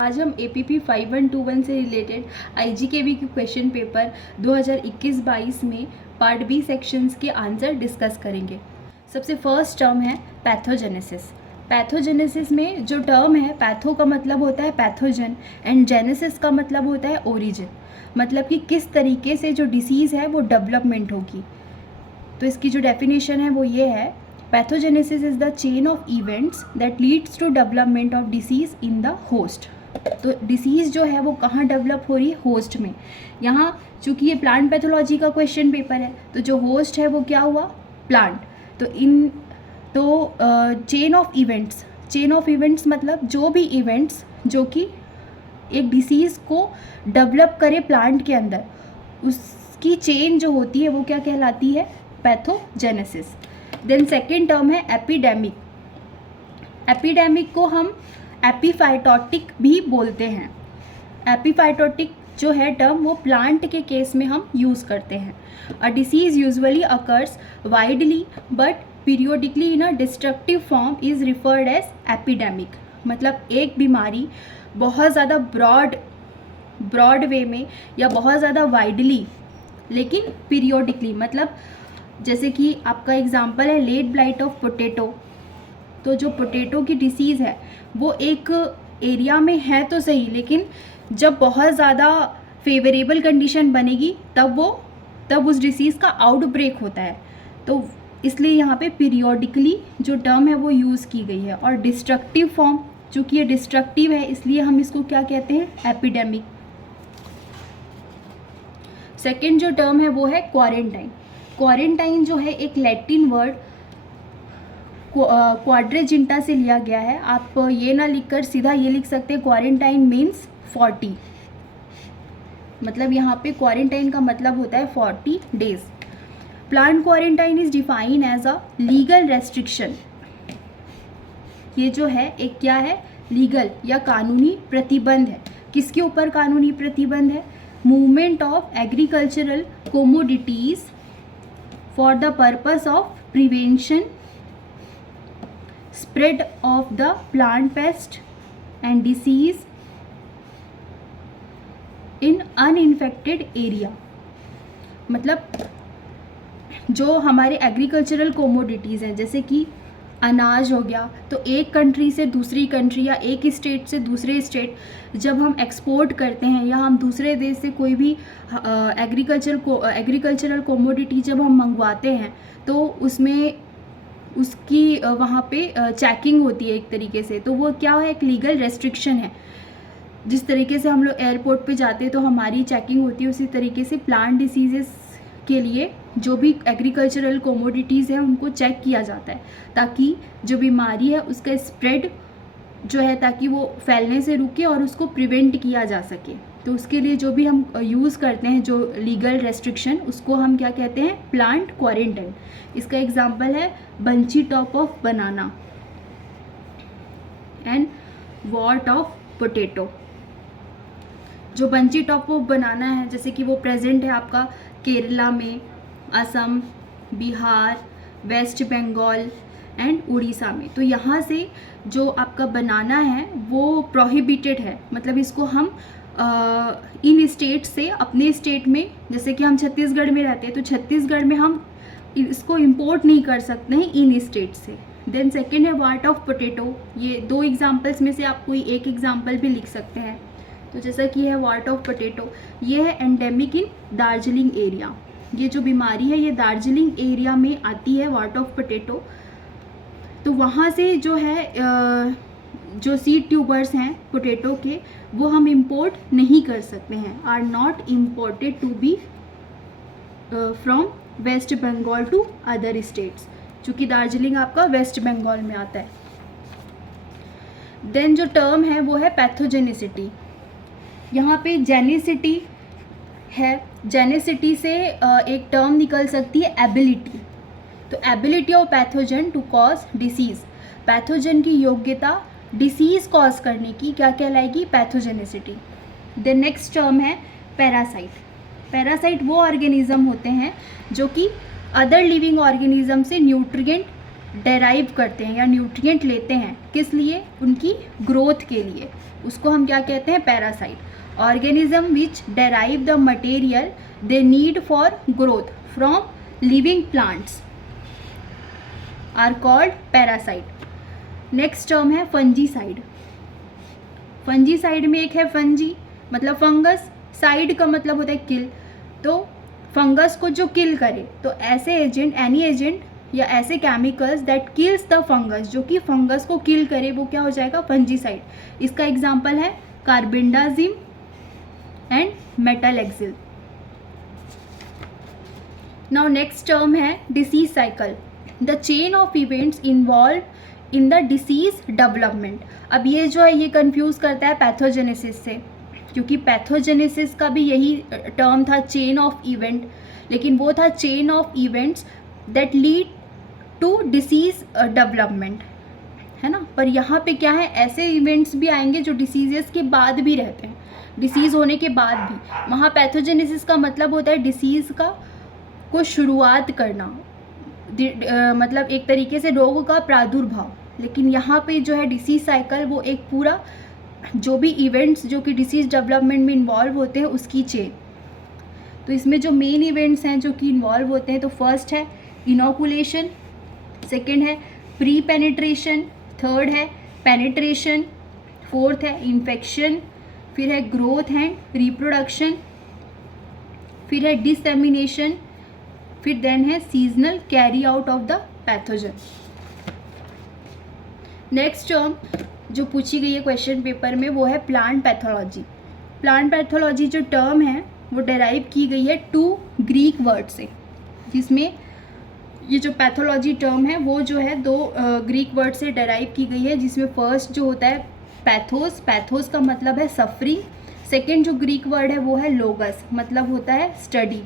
आज हम APP 5121 से रिलेटेड IGKB के क्वेश्चन पेपर 2021-22 में पार्ट बी सेक्शंस के आंसर डिस्कस करेंगे। सबसे फर्स्ट टर्म है पैथोजेनेसिस। पैथोजेनेसिस में जो टर्म है, पैथो का मतलब होता है पैथोजन एंड जेनेसिस का मतलब होता है ओरिजिन, मतलब कि किस तरीके से जो डिसीज़ है वो डेवलपमेंट होगी। तो इसकी जो डेफिनेशन है वो ये है, pathogenesis is the chain of events that leads to development of disease in the host. तो डिसीज़ जो है वो कहाँ डेवलप हो रही है? होस्ट में। यहाँ चूँकि ये प्लांट पैथोलॉजी का क्वेश्चन पेपर है, तो जो होस्ट है वो क्या हुआ? प्लांट। तो चेन ऑफ इवेंट्स मतलब जो भी इवेंट्स जो कि एक डिसीज़ को डेवलप करे प्लांट के अंदर, उसकी चेन जो होती है वो क्या कहलाती है? पैथोजेनेसिस। देन सेकेंड टर्म है एपिडेमिक। एपिडेमिक को हम एपीफाइटोटिक भी बोलते हैं। एपीफाइटोटिक जो है टर्म वो प्लांट के केस में हम यूज़ करते हैं। A disease usually occurs widely but periodically in a destructive form is referred as epidemic. मतलब एक बीमारी बहुत ज़्यादा ब्रॉड वे में या बहुत ज़्यादा वाइडली लेकिन पीरियोडिकली, मतलब जैसे कि आपका एग्जांपल है लेट ब्लाइट ऑफ पोटैटो। तो जो पोटैटो की डिसीज़ है वो एक एरिया में है तो सही, लेकिन जब बहुत ज़्यादा फेवरेबल कंडीशन बनेगी तब उस डिसीज़ का आउटब्रेक होता है। तो इसलिए यहाँ पे पीरियोडिकली जो टर्म है वो यूज़ की गई है। और डिस्ट्रक्टिव फॉर्म, चूँकि ये डिस्ट्रक्टिव है इसलिए हम इसको क्या कहते हैं? एपिडेमिक। सेकेंड जो टर्म है वो है क्वारंटाइन। क्वारंटाइन जो है एक लैटिन वर्ड क्वाड्रेजिंटा से लिया गया है। आप ये ना लिखकर सीधा ये लिख सकते हैं क्वारंटाइन मीन्स 40। मतलब यहाँ पे क्वारंटाइन का मतलब होता है 40 days. Plant quarantine is define as a legal restriction. ये जो है एक क्या है? लीगल या कानूनी प्रतिबंध है। किसके ऊपर कानूनी प्रतिबंध है? Movement of agricultural commodities for the purpose of prevention spread of the plant pest and disease in uninfected area। मतलब जो हमारे एग्रीकल्चरल कोमोडिटीज़ हैं, जैसे कि अनाज हो गया, तो एक कंट्री से दूसरी कंट्री या एक स्टेट से दूसरे स्टेट जब हम एक्सपोर्ट करते हैं या हम दूसरे देश से कोई भी एग्रीकल्चरल कोमोडिटी जब हम मंगवाते हैं तो उसमें उसकी वहाँ पे चेकिंग होती है एक तरीके से। तो वो क्या है? एक लीगल रेस्ट्रिक्शन है। जिस तरीके से हम लोग एयरपोर्ट पे जाते हैं तो हमारी चेकिंग होती है, उसी तरीके से प्लांट डिसीजेस के लिए जो भी एग्रीकल्चरल कोमोडिटीज़ हैं उनको चेक किया जाता है, ताकि जो बीमारी है उसका स्प्रेड जो है ताकि वो फैलने से रुके और उसको प्रिवेंट किया जा सके। तो उसके लिए जो भी हम यूज़ करते हैं जो लीगल रेस्ट्रिक्शन, उसको हम क्या कहते हैं? Plant quarantine. इसका एग्जांपल है bunchy top of banana and what of potato. जो बंची टॉप ऑफ बनाना है जैसे कि वो प्रेजेंट है आपका केरला में, असम, बिहार, वेस्ट बंगाल एंड उड़ीसा में। तो यहाँ से जो आपका बनाना है वो प्रोहिबिटेड है। मतलब इसको हम इन स्टेट से अपने स्टेट में, जैसे कि हम छत्तीसगढ़ में रहते हैं तो छत्तीसगढ़ में हम इसको इंपोर्ट नहीं कर सकते हैं इन स्टेट से। देन सेकेंड है वाट ऑफ पोटैटो। ये दो एग्जांपल्स में से आप कोई एक एग्जांपल भी लिख सकते हैं। तो जैसा कि है वाट ऑफ पोटैटो, ये है एंडेमिक इन दार्जिलिंग एरिया। ये जो बीमारी है ये दार्जिलिंग एरिया में आती है, वाट ऑफ पोटैटो। तो वहाँ से जो है जो सीड ट्यूबर्स हैं पोटैटो के वो हम इंपोर्ट नहीं कर सकते हैं, are not imported to be from West Bengal to other states, चूँकि दार्जिलिंग आपका वेस्ट बंगाल में आता है। देन जो टर्म है वो है पैथोजेनिसिटी। यहाँ पे जेनिसिटी है, जेनिसिटी से एक टर्म निकल सकती है एबिलिटी। तो ability of pathogen to cause disease, pathogen की योग्यता डिसीज़ कॉज करने की क्या कहलाएगी? पैथोजेनिसिटी। द नेक्स्ट टर्म है पैरासाइट। पैरासाइट वो ऑर्गेनिज्म होते हैं जो कि अदर लिविंग ऑर्गेनिज्म से न्यूट्रिएंट डेराइव करते हैं या न्यूट्रिएंट लेते हैं, किस लिए? उनकी ग्रोथ के लिए, उसको हम क्या कहते हैं? Parasite. Organism which derive the material they need for growth from living plants are called parasite. Next term है फंजीसाइड। फंजीसाइड में एक है फंजी मतलब फंगस, साइड का मतलब होता है किल, तो फंगस को जो किल करे, तो ऐसे एजेंट, एनी एजेंट या ऐसे chemicals that kills the fungus, जो कि फंगस को किल करे, वो क्या हो जाएगा? फंजीसाइड। इसका एग्जांपल है carbendazim and metalaxyl. Now next term है disease cycle, the chain of events involve in the disease development. अब ये जो है ये कंफ्यूज करता है पैथोजेनेसिस से, क्योंकि पैथोजेनेसिस का भी यही टर्म था, चेन ऑफ इवेंट, लेकिन वो था chain of events that lead to disease development, है ना। पर यहाँ पे क्या है, ऐसे इवेंट्स भी आएंगे जो डिसीजेस के बाद भी रहते हैं, डिसीज़ होने के बाद भी। वहाँ पैथोजेनेसिस का मतलब होता है डिसीज़ का को शुरुआत करना, मतलब एक तरीके से रोग का प्रादुर्भाव। लेकिन यहाँ पे जो है डिसीज साइकिल वो एक पूरा जो भी इवेंट्स जो कि डिसीज डेवलपमेंट में इन्वॉल्व होते हैं उसकी चेन। तो इसमें जो मेन इवेंट्स हैं जो कि इन्वॉल्व होते हैं, तो फर्स्ट है इनोकुलेशन, सेकंड है प्री पेनिट्रेशन, थर्ड है पेनिट्रेशन, फोर्थ है इन्फेक्शन, फिर है ग्रोथ एंड रिप्रोडक्शन, फिर है डिसेमिनेशन, फिर देन है seasonal carry out of the pathogen. Next term जो पूछी गई है क्वेश्चन पेपर में वो है प्लांट पैथोलॉजी। प्लांट पैथोलॉजी जो टर्म है वो डेराइव की गई है 2 ग्रीक वर्ड से, जिसमें ये जो पैथोलॉजी टर्म है वो जो है 2 ग्रीक वर्ड से डेराइव की गई है, जिसमें फर्स्ट जो होता है पैथोस, पैथोस का मतलब है सफरिंग। सेकेंड जो ग्रीक वर्ड है वो है लोगस, मतलब होता है स्टडी।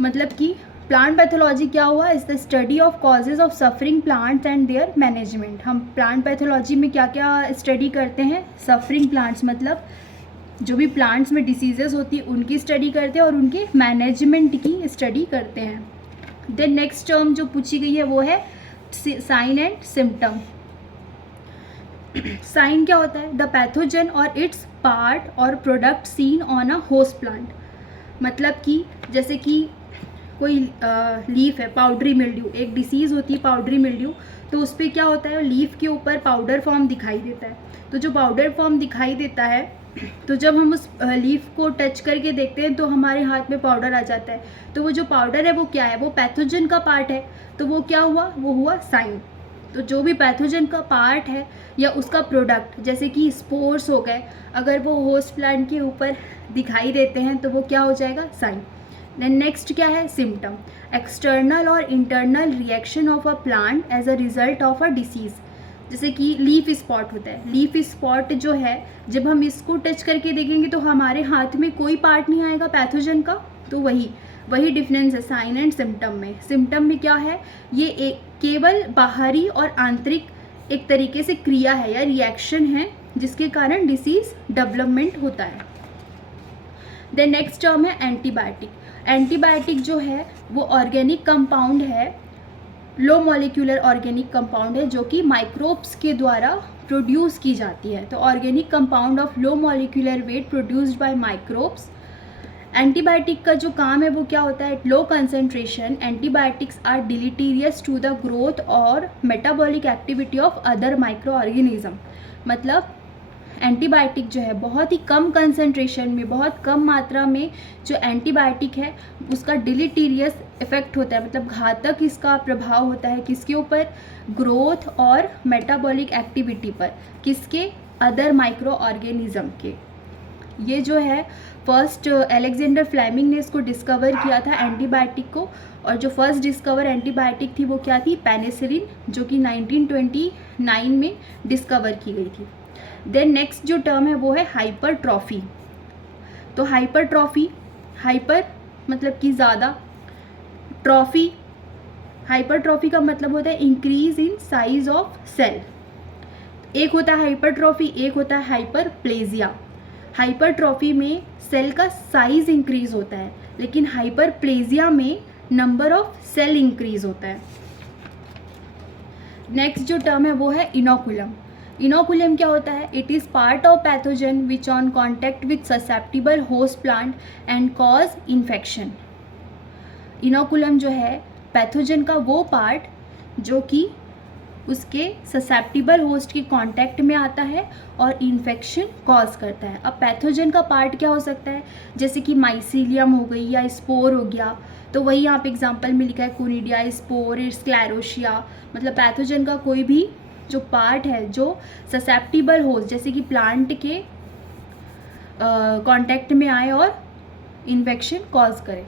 मतलब कि प्लांट पैथोलॉजी क्या हुआ, is the study of causes of suffering plants and there management. हम प्लांट पैथोलॉजी में क्या क्या स्टडी करते हैं, सफरिंग प्लांट्स मतलब जो भी प्लांट्स में डिसीजेस होती है उनकी स्टडी करते हैं और उनके मैनेजमेंट की स्टडी करते हैं। देन नेक्स्ट टर्म जो पूछी गई है वो है साइन एंड सिम्टम। साइन क्या होता है, द पैथोजन और इट्स पार्ट और product seen on a host plant. मतलब कि जैसे कि कोई लीफ है, पाउडरी मिल्ड्यू, एक डिसीज़ होती है पाउडरी मिल्ड्यू, तो उस पर क्या होता है, लीफ के ऊपर पाउडर फॉर्म दिखाई देता है। तो जो पाउडर फॉर्म दिखाई देता है, तो जब हम उस लीफ को टच करके देखते हैं तो हमारे हाथ में पाउडर आ जाता है। तो वो जो पाउडर है वो क्या है, वो पैथोजन का पार्ट है, तो वो क्या हुआ, वो हुआ साइन। तो जो भी पैथोजन का पार्ट है या उसका प्रोडक्ट, जैसे कि स्पोर्स हो गए, अगर वो होस्ट प्लांट के ऊपर दिखाई देते हैं तो वो क्या हो जाएगा, साइन। देन नेक्स्ट क्या है, सिम्टम, एक्सटर्नल और internal reaction of a plant as a result of a disease. जैसे कि लीफ स्पॉट होता है, लीफ स्पॉट जो है जब हम इसको टच करके देखेंगे तो हमारे हाथ में कोई पार्ट नहीं आएगा पैथोजन का, तो वही डिफरेंस है साइन एंड सिम्टम में। सिम्टम में क्या है, ये एक केवल बाहरी और आंतरिक एक तरीके से क्रिया है या रिएक्शन है जिसके कारण डिसीज डेवलपमेंट होता है। देन नेक्स्ट टर्म है एंटीबायोटिक। एंटीबायोटिक जो है वो ऑर्गेनिक कंपाउंड है, लो मॉलिक्यूलर ऑर्गेनिक कंपाउंड है जो कि माइक्रोब्स के द्वारा प्रोड्यूस की जाती है। तो organic compound of low molecular weight produced by microbes. Antibiotic का जो काम है वो क्या होता है, low concentration antibiotics are deleterious to the growth और metabolic activity of other microorganism. मतलब एंटीबायोटिक जो है बहुत ही कम कंसंट्रेशन में, बहुत कम मात्रा में जो एंटीबायोटिक है उसका डिलीटीरियस इफेक्ट होता है, मतलब घातक इसका प्रभाव होता है किसके ऊपर, ग्रोथ और मेटाबॉलिक एक्टिविटी पर, किसके, अदर माइक्रो ऑर्गेनिज्म के। ये जो है फर्स्ट अलेक्जेंडर फ्लेमिंग ने इसको डिस्कवर किया था एंटीबायोटिक को, और जो फर्स्ट डिस्कवर एंटीबायोटिक थी वो क्या थी, पेनिसिलिन, जो कि 1929 में डिस्कवर की गई थी। देन नेक्स्ट जो टर्म है वो है हाइपरट्रॉफी। तो हाइपरट्रॉफी, हाइपर मतलब कि ज़्यादा, ट्रॉफी, हाइपरट्रॉफी का मतलब होता है increase in size of cell. एक होता है हाइपरट्रॉफी, एक होता है हाइपरप्लेजिया। हाइपरट्रॉफी में सेल का साइज इंक्रीज होता है, लेकिन हाइपरप्लेजिया में नंबर ऑफ सेल इंक्रीज होता है। नेक्स्ट जो टर्म है वो है इनोकुलम। इनोकुलम क्या होता है? It is part of pathogen which on contact with susceptible host plant and cause infection. Inoculum जो है पैथोजन का वो पार्ट जो कि उसके ससेप्टिबल होस्ट के कांटेक्ट में आता है और इन्फेक्शन कॉज करता है। अब पैथोजन का पार्ट क्या हो सकता है? जैसे कि माइसीलियम हो गई या स्पोर हो गया, तो वही यहाँ पे एग्जांपल में लिखा है कोनिडिया, स्पोर, स्क्लेरोशिया। मतलब पैथोजन का कोई भी जो पार्ट है जो ससेप्टिबल होस्ट जैसे कि प्लांट के कांटेक्ट में आए और इन्फेक्शन कॉज करे।